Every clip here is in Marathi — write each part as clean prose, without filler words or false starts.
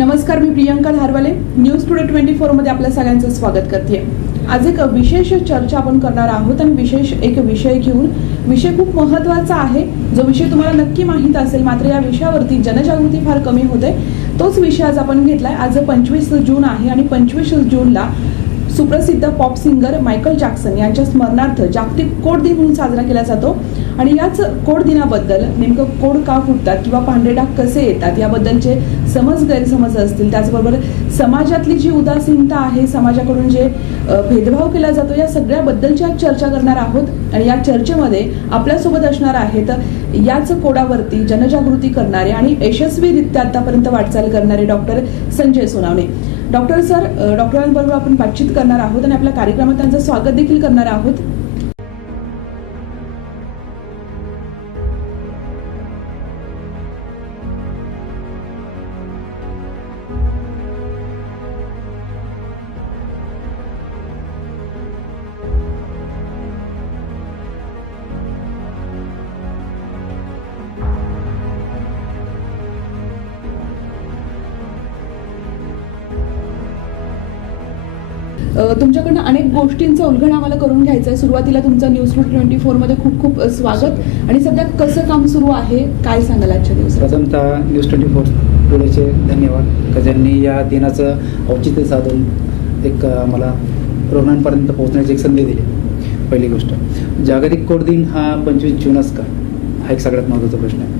नमस्कार, मी प्रियंका धारवाले. न्यूज टुडे 24 मध्ये आपल्या सगळ्यांचं स्वागत करते. आज एक विशेष चर्चा आपण करणार आहोत आणि विशेष एक विषय घेऊन. विषय खूप महत्त्वाचा आहे, जो विषय तुम्हाला नक्की माहीत असेल, मात्र या विषयावरती जनजागृती फार कमी होते. तोच विषय आज आपण घेतलाय. आज 25 जून आहे आणि 25 जूनला सुप्रसिद्ध पॉप सिंगर मायकल जॅक्सन यांच्या स्मरणार्थ जागतिक कोड दिन म्हणून साजरा केला जातो. आणि याच कोड दिनाबद्दल नेमकं कोड का फुटतात किंवा पांढरे डाग कसे येतात याबद्दलचे समज गैरसमज असतील, त्याचबरोबर समाजातली जी उदासीनता आहे, समाजाकडून जे भेदभाव केला जातो, या सगळ्याबद्दलची आज चर्चा करणार आहोत. आणि या चर्चेमध्ये आपल्यासोबत असणार आहेत याच कोडावरती जनजागृती करणारे आणि यशस्वीरित्या आतापर्यंत वाटचाल करणारे doctor Sanjay Sonawane. Doctor sir, डॉक्टरांबरोबर आपण बातचीत करणार आहोत आणि आपल्या कार्यक्रमात त्यांचं स्वागत देखील करणार आहोत. तुमच्याकडनं अनेक गोष्टींचा उलगडा आम्हाला करून घ्यायचा आहे. सुरुवातीला तुमचं न्यूज टुडे 24 मध्ये खूप खूप स्वागत. आणि सध्या कसं काम सुरू आहे, काय सांगाल आजच्या दिवसात? प्रथमतः न्यूज 24 टुडेचे धन्यवाद का ज्यांनी या दिनाचं औचित्य साधून एक मला रुग्णांपर्यंत पोहोचण्याची एक संधी दिली. पहिली गोष्ट, जागतिक कोड दिन हा 25 जूनच का, हा एक सगळ्यात महत्त्वाचा प्रश्न आहे.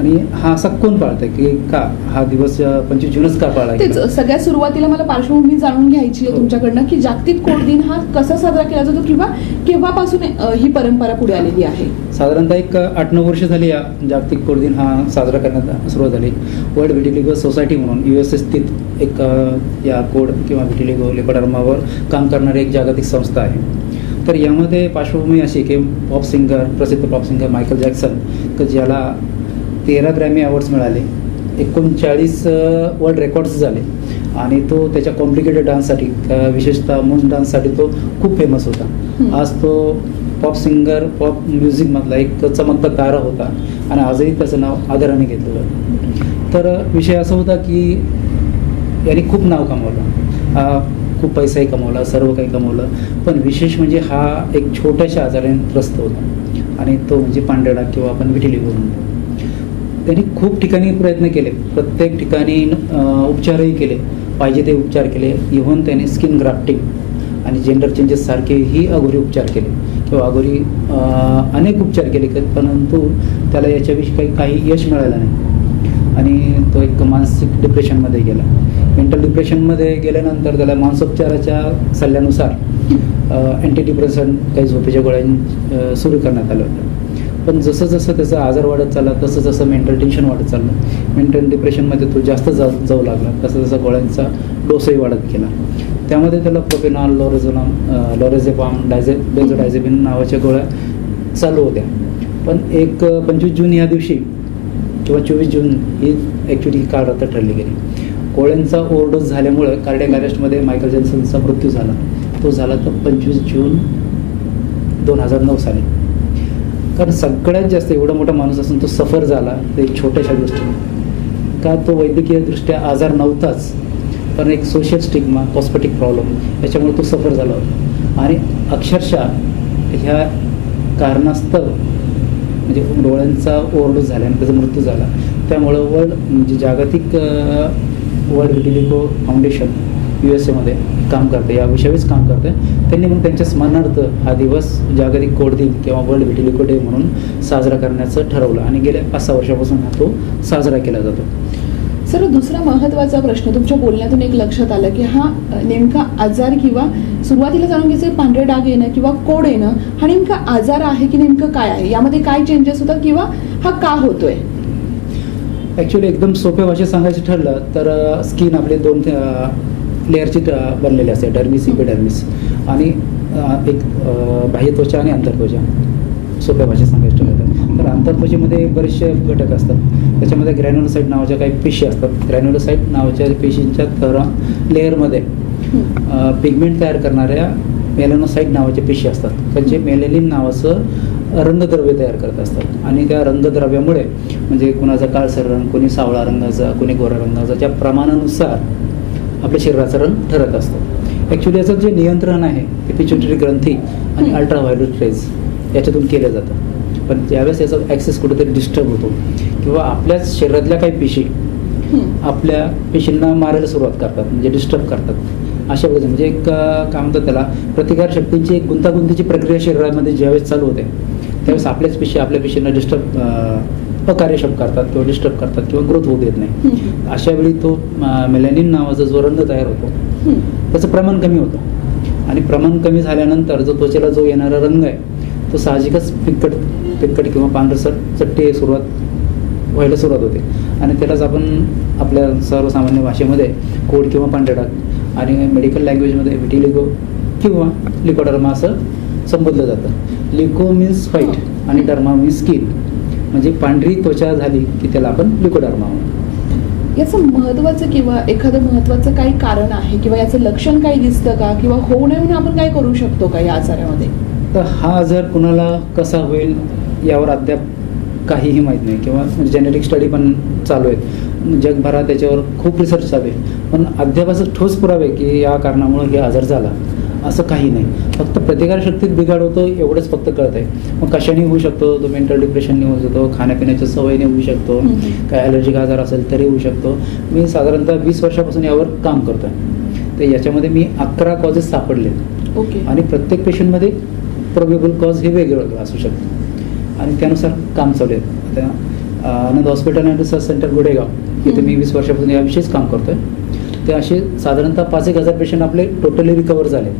आणि हा असा कोण पाळतंय की का हा दिवस 25 जूनच का पाळला? तेच सगळ्यात सुरुवातीला मला पार्श्वभूमी जाणून घ्यायची आहे तुमच्याकडनं की जागतिक कोड दिन हा कसा साजरा केला जातो किंवा केव्हापासून ही परंपरा पुढे आलेली आहे? साधारणतः एक 8-9 वर्ष झाली या जागतिक कोड दिन हा साजरा करण्यात सुरुवात झाली. वर्ल्ड व्हिटिलिगो सोसायटी म्हणून USA स्थित एक या कोड किंवा व्हिटिलिगो लेपडर्मावर काम करणारी एक जागतिक संस्था आहे. तर यामध्ये पार्श्वभूमी अशी की प्रसिद्ध पॉप सिंगर मायकल जॅक्सन, की ज्याला 13 ग्रॅमी अवॉर्ड्स मिळाले, 39 वर्ल्ड रेकॉर्ड्स झाले आणि तो त्याच्या कॉम्प्लिकेटेड डान्ससाठी, विशेषतः मून डान्ससाठी तो खूप फेमस होता. आज तो पॉप सिंगर, पॉप म्युझिकमधला एक चमकता तारा होता आणि आजही त्याचं नाव आदराने घेतलं जातं. तर विषय असा होता की यांनी खूप नाव कमवलं, खूप पैसाही कमवला, सर्व काही कमवलं, पण विशेष म्हणजे हा एक छोट्याशा आजाराने त्रस्त होता आणि तो म्हणजे पांढरा डाग किंवा आपण व्हिटिलिगो म्हणतो. त्यांनी खूप ठिकाणी प्रयत्न केले, प्रत्येक ठिकाणी उपचारही केले, पाहिजे ते उपचार केले. इव्हन त्याने स्किन ग्राफ्टिंग आणि जेंडर चेंजेस सारखेही अघोरी उपचार केले किंवा अघोरी अनेक उपचार केले, परंतु त्याला याच्याविषयी काही यश मिळालं नाही आणि तो एक मानसिक डिप्रेशनमध्ये गेला. मेंटल डिप्रेशनमध्ये गेल्यानंतर त्याला मानसोपचाराच्या सल्ल्यानुसार अँटीडिप्रेसंट, काही झोपेच्या गोळ्या सुरू करण्यात आलं होतं. पण जसं जसं त्याचा आजार वाढत चालला, तसं जसं मेंटल टेन्शन वाढत चाललं, मेंटल डिप्रेशनमध्ये तो जास्त जाऊ लागला, तसं जसं गोळ्यांचा डोसही वाढत गेला. त्यामध्ये त्याला प्रोपेनॉल, लोरेझेपाम, बेन्झोडायझेपिन नावाच्या गोळ्या चालू होत्या. पण 25 जून या दिवशी किंवा 24 जून ही ॲक्च्युली काळ रद्द ठरली गेली. गोळ्यांचा ओव्हरडोस झाल्यामुळे कार्डियक अरेस्टमध्ये मायकल जॅक्सनचा मृत्यू झाला. तो झाला तर 25 जून 2009 साली. कारण सगळ्यात जास्त एवढा मोठा माणूस असून तो सफर झाला ते छोट्याशा गोष्टीने. का तो वैद्यकीयदृष्ट्या आजार नव्हताच, पण एक सोशल स्टिग्मा, कॉस्मेटिक प्रॉब्लेम याच्यामुळे तो सफर झाला होता. आणि अक्षरशः ह्या कारणास्तव म्हणजे डोळ्यांचा ओव्हरडोस झाल्याने त्याचा मृत्यू झाला. त्यामुळं म्हणजे जागतिक वर्ल्ड व्हिटिलिगो फाउंडेशन USA मध्ये काम करते, या विषयावरच काम करते. त्यांनी मग त्यांच्या स्मरणार्थ हा दिवस जागतिक कोड दिन किंवा वर्ल्ड व्हिटिलिगो डे म्हणून साजरा करण्याचं ठरवलं आणि गेल्या 5-6 वर्षापासून हा तो साजरा केला जातो. सर, दुसरा महत्त्वाचा प्रश्न तुमच्या बोलण्यातून एक लक्षात आलं की हा नेमका आजार किंवा सुरुवातीला जाणून घ्यायचं, पांढरे डाग येणं किंवा कोड येणं हा नेमका आजार आहे की नेमकं काय आहे, यामध्ये काय चेंजेस होतात किंवा हा का होतोय? ॲक्च्युली एकदम सोप्या भाषेत सांगायचं ठरलं तर स्किन आपले 2 लेअरची बनलेली असते, डर्मिस, इपिडर्मिस आणि एक बाह्य त्वचा आणि अंतर्त्वचा. सोप्या भाषेत सांगायचं ठरलं तर अंतर्त्वचेमध्ये बरेचसे घटक असतात. त्याच्यामध्ये ग्रॅन्युलोसाइट नावाच्या काही पेशी असतात. ग्रॅन्युलोसाइट नावाच्या पेशींच्या लेअरमध्ये पिगमेंट तयार करणाऱ्या मेलॅनोसाइट नावाच्या पेशी असतात. त्यांचे मेलेनिन नावाचं रंगद्रव्य तयार करत असतात आणि त्या रंगद्रव्यामुळे म्हणजे कुणाचा काळसर रंग, कोणी सावळा रंगाचा, कोणी गोऱ्या रंगाचा, ज्या प्रमाणानुसार आपल्या शरीराचा रंग ठरत असतो. ॲक्च्युली याचं जे नियंत्रण आहे ते पिट्युटरी ग्रंथी आणि अल्ट्राव्हायोलेट रेज याच्यातून केलं जातं. पण ज्यावेळेस याचा ॲक्सेस कुठेतरी डिस्टर्ब होतो किंवा आपल्याच शरीरातल्या काही पेशी आपल्या पेशींना मारायला सुरुवात करतात, म्हणजे डिस्टर्ब करतात, अशा वेळेस म्हणजे एक काय म्हणतात त्याला प्रतिकारशक्तींची एक गुंतागुंतीची प्रक्रिया शरीरामध्ये ज्यावेळेस चालू होते त्यावेळेस आपल्याच पेशी आपल्या पेशींना डिस्टर्ब अकार्यक्षम करतात किंवा डिस्टर्ब करतात किंवा ग्रोथ होऊ देत नाही. अशा वेळी तो मेलॅनिन नावाचा जो रंग तयार होतो त्याचं प्रमाण कमी होतं आणि प्रमाण कमी झाल्यानंतर जो त्वचेला जो येणारा रंग आहे तो साहजिकच फिक्कट किंवा पांढरसर चट्टे व्हायला सुरुवात होते आणि त्यालाच आपण आपल्या सर्वसामान्य भाषेमध्ये कोड किंवा पांढरे डाग आणि मेडिकल लँग्वेजमध्ये व्हिटिलिगो किंवा लिकोडर्मा असं संबोधलं जातं. लिको मीन्स व्हाईट आणि डर्मा मीन्स स्किन, म्हणजे पांढरी त्वचा झाली की त्याला आपण लिकोडर्मा म्हणतो. याचं महत्त्वाचं किंवा एखादं महत्त्वाचं काही कारण आहे किंवा याचं लक्षण काही दिसतं का किंवा होऊ नये म्हणून आपण काय करू शकतो का या आजारामध्ये? तर हा आजार कुणाला कसा होईल यावर अद्याप काहीही माहीत नाही किंवा जेनेटिक स्टडी पण चालू आहेत जगभरात, त्याच्यावर खूप रिसर्च चालू आहे, पण अद्याप असं ठोस पुरावे की या कारणामुळे हे आजार झाला असं काही नाही. फक्त प्रतिकारशक्तीत बिघाड होतो एवढंच फक्त कळत आहे. मग कशाने होऊ शकतो, तो मेंटल डिप्रेशनने होऊ शकतो, खाण्यापिण्याच्या सवयीने होऊ शकतो, काय ॲलर्जिक आजार असेल तरी होऊ शकतो. मी साधारणतः 20 वर्षापासून यावर काम करतो आहे. तर याच्यामध्ये मी 11 कॉजेस सापडले ओके आणि प्रत्येक पेशंटमध्ये प्रोबेबल कॉज हे वेगळं असू शकतं आणि त्यानुसार काम चालू आहे. आता आनंद hospital and research centre Gudegaon इथे मी 20 वर्षापासून याविषयीच काम करतो आहे. ते असे साधारणतः 5,000 पेशंट आपले टोटली रिकवर झाले.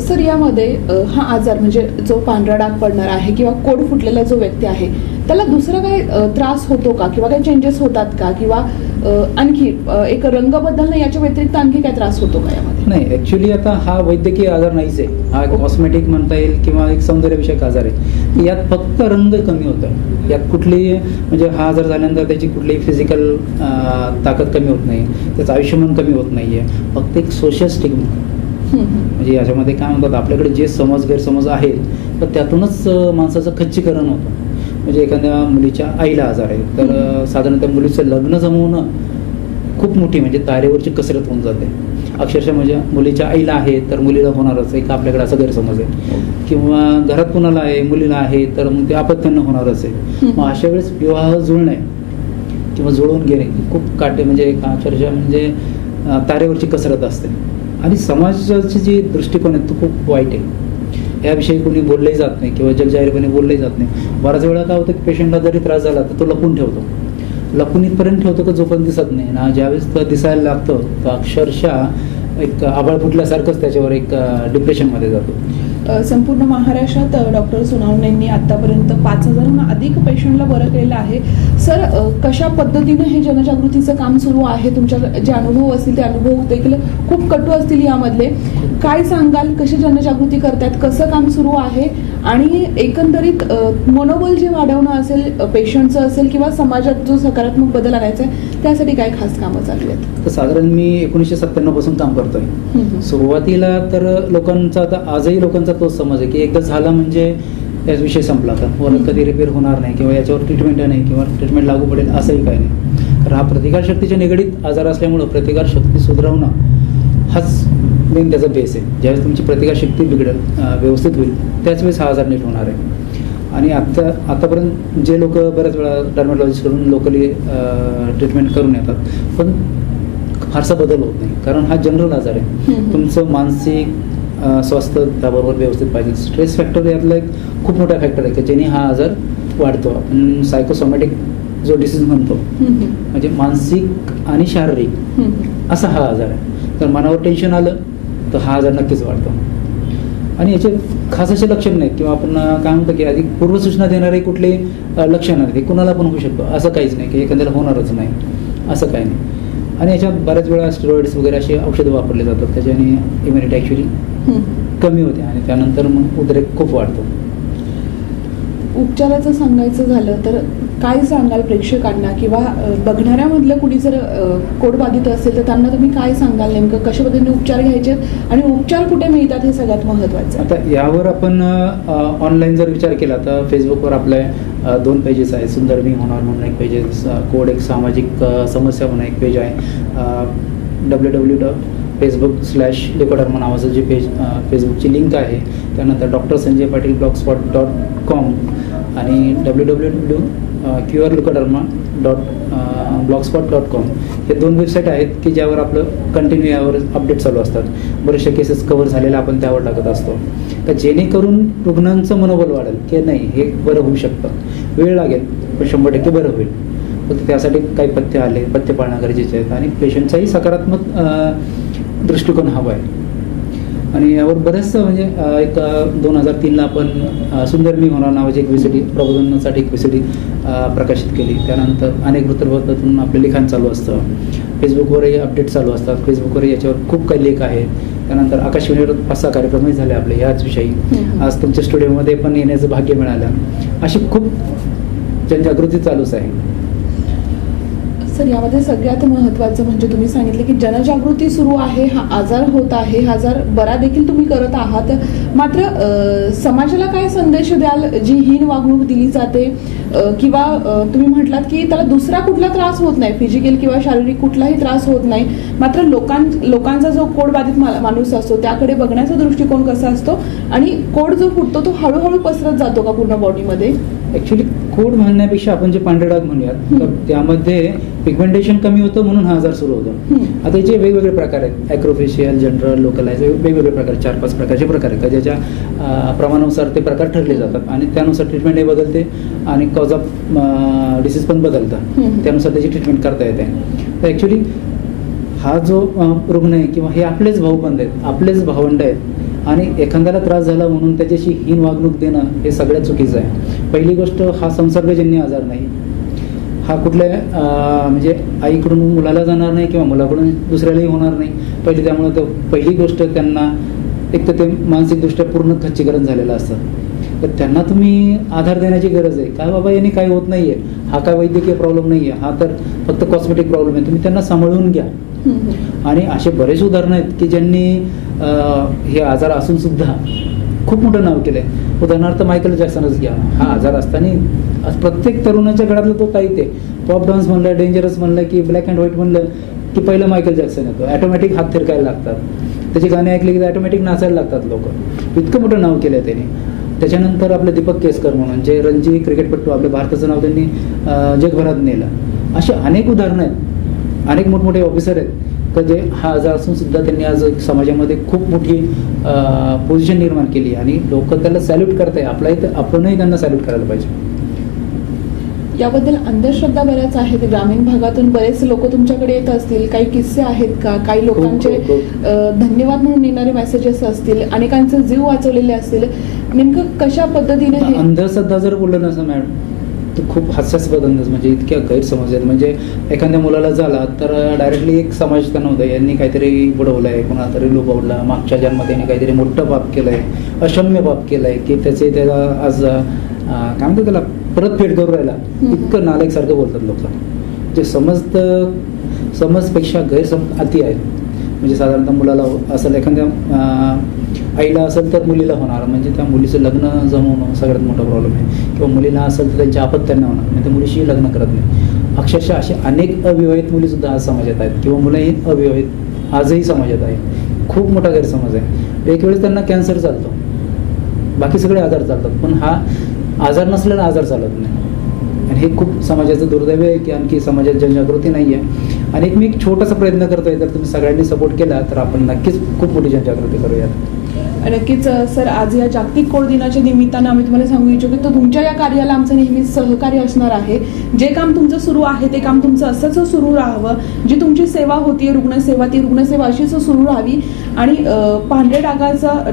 सर यामध्ये हा आजार म्हणजे जो पांढरा डाग पडणार आहे किंवा कोड फुटलेला जो व्यक्ती आहे त्याला दुसरा काही त्रास होतो का किंवा काही चेंजेस होतात का किंवा आणखी एक रंग बदलणं याच्या व्यतिरिक्त आणखी काय त्रास होतो का यामध्ये? नाही, ॲक्च्युली आता हा वैद्यकीय आजार नाहीच आहे, हा कॉस्मेटिक म्हणता येईल किंवा एक सौंदर्यविषयक आजार आहे. यात फक्त रंग कमी होतो आहे. यात कुठलीही म्हणजे हा आजार झाल्यानंतर त्याची कुठलीही फिजिकल ताकद कमी होत नाही, त्याचं आयुष्यमान कमी होत नाही आहे, फक्त एक सोशल स्टिग्मा. म्हणजे याच्यामध्ये काय म्हणतात आपल्याकडे जे गैरसमज आहेत तर त्यातूनच माणसाचं खच्चीकरण होतं. म्हणजे एखाद्या मुलीच्या आईला आजार आहे तर साधारणतः मुलीचं लग्न जमवणं खूप मोठी म्हणजे तारेवरची कसरत होऊन जाते. अक्षरशः म्हणजे मुलीच्या आईला आहे तर मुलीला होणारच आहे का, आपल्याकडे असा गैरसमज आहे. किंवा घरात कुणाला आहे, मुलीला आहे तर मग ते आपत्त्यांना होणारच आहे. मग अशा वेळेस विवाह जुळणे किंवा जुळवून घेणे खूप काटे म्हणजे अक्षरशः म्हणजे तारेवरची कसरत असते आणि समाजाची जी दृष्टिकोन आहे तो खूप वाईट आहे. याविषयी कोणी बोललंही जात नाही किंवा जगजाहीरपणे बोललंही जात नाही. बऱ्याच वेळा काय होतं की पेशंटला जरी त्रास झाला तर तो लपून ठेवतो, लपून इथपर्यंत ठेवतो का जोपर्यंत दिसत नाही ना. ज्यावेळेस तो दिसायला लागतो तर अक्षरशः एक आभाळ फुटल्यासारखंच त्याच्यावर एक डिप्रेशनमध्ये जातो. संपूर्ण महाराष्ट्रात डॉक्टर सोनावणेंनी आतापर्यंत 5,000हून अधिक पेशंटला बरं केलेलं आहे. सर कशा पद्धतीनं हे जनजागृतीचं काम सुरू आहे? तुमच्या जे अनुभव असतील ते अनुभव देखील खूप कटू असतील यामधले. काय सांगाल, कशी जनजागृती करतात, कसं काम सुरू आहे आणि एकंदरीत मनोबल जे वाढवणं असेल पेशंटचं असेल किंवा समाजात जो सकारात्मक बदल आणायचा आहे त्यासाठी काय खास कामं चालू आहेत? तर साधारण मी 1997 पासून काम करतोय. सुरुवातीला तर लोकांचा आता आजही लोकांचा तोच समज आहे की एकदा झाला म्हणजे याच विषय संपला, आता परत कधी रिपेअर होणार नाही किंवा याच्यावर ट्रीटमेंट नाही किंवा ट्रीटमेंट लागू पडेल असंही काही नाही. कारण हा प्रतिकारशक्तीच्या निगडीत आजार असल्यामुळं प्रतिकारशक्ती सुधारवणं हाच मेन त्याचा बेस आहे. ज्यावेळेस तुमची प्रतिकारशक्ती बिघडेल व्यवस्थित होईल त्याच वेळेस हा आजार नीट होणार आहे. आणि आतापर्यंत जे लोक बऱ्याच वेळा डर्मॅटॉलॉजिस्टकडून लोकली ट्रीटमेंट करून येतात पण फारसा बदल होत नाही, कारण हा जनरल आजार आहे. तुमचं मानसिक स्वास्थ्य त्याबरोबर व्यवस्थित पाहिजे. स्ट्रेस फॅक्टर यातला एक खूप मोठा फॅक्टर आहे की ज्याने हा आजार वाढतो. आपण सायकोसोमॅटिक जो डिसीज म्हणतो म्हणजे मानसिक आणि शारीरिक असा हा आजार आहे. तर मनावर टेन्शन आलं तर हा आजार नक्कीच वाढतो आणि याचे खास असे लक्षण नाहीत किंवा आपण काय म्हणतो की आधी पूर्वसूचना देणारे कुठले लक्षण आहेत, कुणाला पण होऊ शकतो असं काहीच नाही की एखाद्याला होणारच नाही असं काही नाही. आणि याच्यात बऱ्याच वेळा स्टेरॉइड्स वगैरे असे औषधं वापरले जातात त्याच्याने इम्युनिटी ॲक्च्युली कमी होते आणि त्यानंतर मग उद्रेक खूप वाढतो. उपचाराचं सांगायचं झालं तर काय सांगाल प्रेक्षकांना किंवा बघणाऱ्यामधलं कुणी जर कोडबाधित असेल तर त्यांना तुम्ही काय सांगाल, नेमकं कशा पद्धतीने उपचार घ्यायचे आणि उपचार कुठे मिळतात हे सगळ्यात महत्त्वाचं. आता यावर आपण ऑनलाईन जर विचार केला तर फेसबुकवर आपले 2 पेजेस आहेत. सुंदर मी होणार म्हणून एक पेजेस, कोड एक सामाजिक समस्या म्हणून एक पेज आहे. www.facebook/lekoderma नावाचं जे पेज फेसबुकची लिंक आहे. त्यानंतर drsanjaypatilblogspot.com आणि www.qrlekoderma.blogspot.com हे 2 वेबसाईट आहेत की ज्यावर आपलं कंटिन्यू यावर अपडेट चालू असतात. बरेचसे केसेस कव्हर झालेले आपण त्यावर टाकत असतो का जेणेकरून रुग्णांचं मनोबल वाढेल की नाही हे बरं होऊ शकतं. वेळ लागेल पण 100% बरं होईल. फक्त त्यासाठी काही पथ्य पाळणं गरजेचे आहेत आणि पेशंटचाही सकारात्मक दृष्टिकोन हवा आहे. आणि यावर बरेचसं म्हणजे एक 2003ला आपण सुंदर मी होणार नावाची एक विसिटी प्रबोधनासाठी एक विसिटी प्रकाशित केली. त्यानंतर अनेक वृत्तपत्रातून आपले लिखाण चालू असतं. फेसबुकवरही अपडेट चालू असतात. फेसबुकवरही याच्यावर खूप काही लेख आहेत. त्यानंतर आकाशवाणीवर 5-6 कार्यक्रमही झाले आपले याच विषयी. आज तुमच्या स्टुडिओमध्ये पण येण्याचं भाग्य मिळालं. अशी खूप जनजागृती चालूच आहे. सर, यामध्ये सगळ्यात महत्त्वाचं म्हणजे तुम्ही सांगितलं की जनजागृती सुरू आहे, हा आजार होत आहे, हा आजार बरा देखील तुम्ही करत आहात. मात्र समाजाला काय संदेश द्याल जी हीन वागणूक दिली जाते किंवा तुम्ही म्हटलात की त्याला दुसरा कुठला त्रास होत नाही, फिजिकल किंवा शारीरिक कुठलाही त्रास होत नाही, मात्र लोकांचा जो कोडबाधित माणूस असतो त्याकडे बघण्याचा दृष्टिकोन कसा असतो आणि कोड जो फुटतो तो हळूहळू पसरत जातो का पूर्ण बॉडीमध्ये? ॲक्च्युली कोड म्हणण्यापेक्षा आपण जे पांढरे डाग म्हणूयात तर त्यामध्ये पिगमेंटेशन कमी होतं म्हणून हा आजार सुरू होतो. आता याचे वेगवेगळे प्रकार आहेत. ॲक्रोफेशियल, जनरल, लोकलाइज, वेगवेगळे प्रकार, 4-5 प्रकारचे प्रकार आहेत का ज्याच्या प्रमाणानुसार ते प्रकार ठरले जातात आणि त्यानुसार ट्रीटमेंटही बदलते आणि कॉज ऑफ डिसीज पण बदलतं. त्यानुसार त्याची ट्रीटमेंट करता येते. तर ॲक्च्युली हा जो रुग्ण आहे किंवा हे आपलेच भाऊबंद आहेत, आपलेच भावंड आहेत आणि एखाद्याला त्रास झाला म्हणून त्याच्याशी हीन वागणूक देणं हे सगळ्यात चुकीचं आहे. पहिली गोष्ट, हा संसर्गजन्य आजार नाही. हा कुठल्या म्हणजे आईकडून मुलाला जाणार नाही किंवा मुलाकडून दुसऱ्यालाही होणार नाही. त्यामुळे पहिली गोष्ट त्यांना एक तर ते मानसिकदृष्ट्या पूर्ण खच्चीकरण झालेलं असतं. तर त्यांना तुम्ही आधार देण्याची गरज आहे. काय बाबा याने काही होत नाही आहे, हा काय वैद्यकीय प्रॉब्लेम नाही आहे, हा तर फक्त कॉस्मेटिक प्रॉब्लेम आहे. तुम्ही त्यांना सांभाळून घ्या. आणि असे बरेच उदाहरणं आहेत की ज्यांनी हे आजार असून सुद्धा खूप मोठं नाव केलंय. उदाहरणार्थ मायकल जॅक्सनच घ्या. हा आजार असताना प्रत्येक तरुणाच्या घरातलं तो ताईत आहे. पॉप डान्स म्हणलं, डेंजरस म्हणलं की ब्लॅक अँड व्हाईट म्हणलं की पहिलं मायकल जॅक्सन येतो. ॲटोमॅटिक हात थिरकायला लागतात. त्याची गाणी ऐकली की ॲटोमॅटिक नाचायला लागतात लोक. इतकं मोठं नाव केलं त्याने. त्याच्यानंतर आपले दीपक केसकर म्हणून जे रणजी क्रिकेटपटू, आपल्या भारताचं नाव त्यांनी जगभरात नेलं. अशी अनेक उदाहरणं आहेत. अनेक मोठमोठे ऑफिसर आहेत तर जे हा आजार असून सुद्धा त्यांनी आज समाजामध्ये खूप मोठी पोझिशन निर्माण केली आणि लोक त्याला सॅल्यूट करताय. आपणही त्यांना सॅल्यूट करायला पाहिजे. याबद्दल अंधश्रद्धा बऱ्याच आहेत. ग्रामीण भागातून बरेच लोक तुमच्याकडे येत असतील. काही किस्से आहेत का? काही लोकांचे धन्यवाद म्हणून येणारे मेसेजेस असतील, अनेकांचे जीव वाचवलेले असतील. नेमकं कशा पद्धतीने हे अंधश्रद्धा जर बोललं नसं मॅडम तर खूप हास्यास्पद अंदाज म्हणजे इतक्या गैरसमज आहेत. म्हणजे एखाद्या मुलाला झाला तर डायरेक्टली एक समाज त्यांना होतं यांनी काहीतरी बुडवलंय, कोणाला तरी लुबवला, मागच्या जन्मात यांनी काहीतरी मोठं पाप केलंय, अक्षम्य पाप केलंय की त्याला आज काय म्हणतो त्याला परतफेड करू राहिला. इतकं नालायकसारखं बोलतात लोक. जे समजपेक्षा गैरसमज अति आहेत. म्हणजे साधारणतः मुलाला असेल, एखाद्या आईला असेल तर मुलीला होणार, म्हणजे त्या मुलीचं लग्न जमवणं सगळ्यात मोठा प्रॉब्लेम आहे. किंवा मुलीला असेल तर त्यांच्या आपत्त्यांना होणार, म्हणजे त्या मुलीशी लग्न करत नाही. अक्षरशः असे अनेक अविवाहित मुलीसुद्धा आज समाजात आहेत किंवा मुलंही अविवाहित आजही समाजात आहे. खूप मोठा गैरसमज आहे. एक वेळेस त्यांना कॅन्सर चालतो, बाकी सगळे आजार चालतात, पण हा आजार नसलेला आजार चालत नाही. आणि हे खूप समाजाचं दुर्दैव आहे की आणखी समाजात जनजागृती नाही आहे. आणि मी एक छोटासा प्रयत्न करतोय, जर तुम्ही सगळ्यांनी सपोर्ट केला तर आपण नक्कीच खूप मोठी जनजागृती करूयात. नक्कीच सर, आज या जागतिक कोड दिनाच्या निमित्तानं आम्ही तुम्हाला सांगू इच्छितो की तुमच्या या कार्याला आमचं नेहमीच सहकार्य असणार आहे. जे काम तुमचं सुरू आहे ते काम तुमचं असंच सुरू राहावं. जी तुमची सेवा होती रुग्णसेवा, ती रुग्णसेवा अशीच सुरू राहावी आणि पांढऱ्या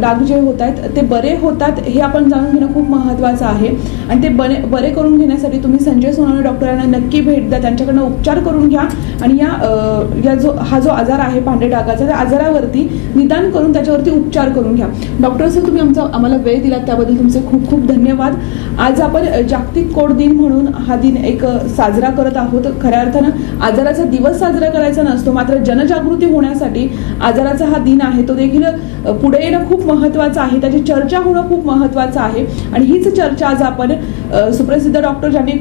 डाग जे होत आहेत ते बरे होतात हे आपण जाणून घेणं खूप महत्त्वाचं आहे. आणि ते बरे करून घेण्यासाठी तुम्ही संजय सोनावणे डॉक्टरांना नक्की भेट द्या, त्यांच्याकडनं उपचार करून घ्या आणि हा जो आजार आहे पांढऱ्या डागाचा, त्या आजारावरती निदान करून त्याच्यावरती उपचार करून घ्या. डॉक्टर सर, तुम्ही आम्हाला वेळ दिलात त्याबद्दल तुमचे खूप खूप धन्यवाद. आज आपण जागतिक कोड दिन म्हणून हा दिन एक साजरा करत आहोत. खऱ्या अर्थानं आजाराचा दिवस साजरा करायचा नसतो, मात्र जनजागृती होण्यासाठी आजाराचा हा दिन आहे तो देखील पुढे येणं खूप महत्त्वाचं आहे, त्याची चर्चा होणं खूप महत्त्वाचं आहे. आणि हीच चर्चा आज आपण सुप्रसिद्ध डॉक्टर ज्यांनी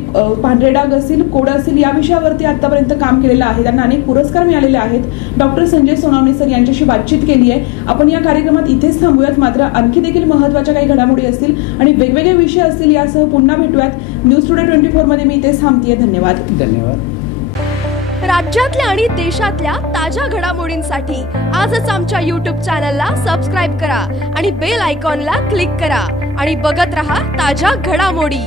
पांढरे डाग असतील, कोड असतील या विषयावरती आतापर्यंत काम केलेलं आहे, त्यांना अनेक पुरस्कार मिळालेले आहेत, डॉक्टर संजय सोनावणे सर यांच्याशी बातचीत केली आहे. आपण या कार्यक्रमात इथेच थांबूयात, मात्र आणखी देखील महत्त्वाच्या काही घडामोडी असतील आणि वेगवेगळे विषय असतील यासह पुन्हा भेटूयात. न्यूज टुडे 24 मध्ये मी इथेच थांबतेय. धन्यवाद. राज्यातल्या आणि देशातल्या ताज्या घडामोडींसाठी आजच आमच्या YouTube चॅनलला सबस्क्राईब करा आणि बेल आयकॉनला क्लिक करा आणि बघत रहा ताज्या घडामोडी.